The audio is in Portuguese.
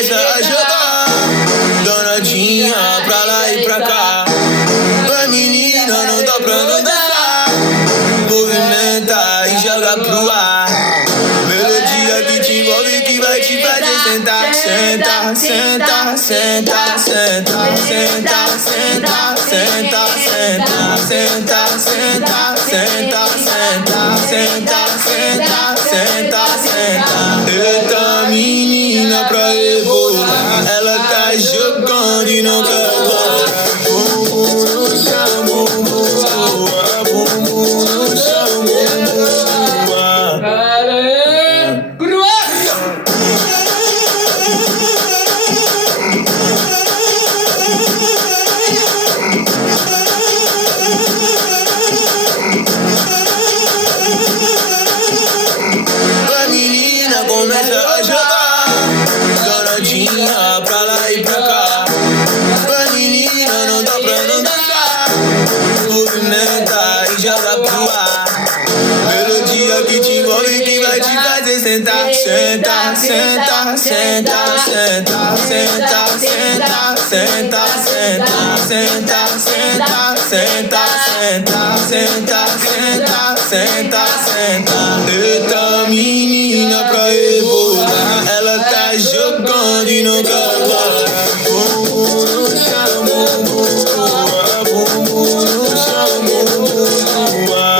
começa a jogar danadinha pra lá e pra cá. Vai menina, não dá pra não dançar. Movimenta e joga pro ar. Melodia que te envolve, que vai te fazer sentar. Senta, senta, senta, senta, senta, senta, senta, senta, senta, senta, senta, senta, senta, senta, senta, senta. Eita menina pra rebolar, ela tá jogando e não quer parar. Bumbum no chão, bumbum voa, bumbum no chão, bumbum voa. A menina começa a jogar danadinha pra lá e pra cá. A menina não dá pra não dançar. Movimenta e joga pro ar. Melodia que te envolve, que vai te fazer sentar. Senta, senta, senta, senta, senta, senta, senta, senta, senta, senta, senta, senta, senta, senta, senta, senta. Eita menina pra rebolar, ela tá jogando e não quer parar. Bumbum no chão, bumbum voa, bumbum no chão, bumbum voa.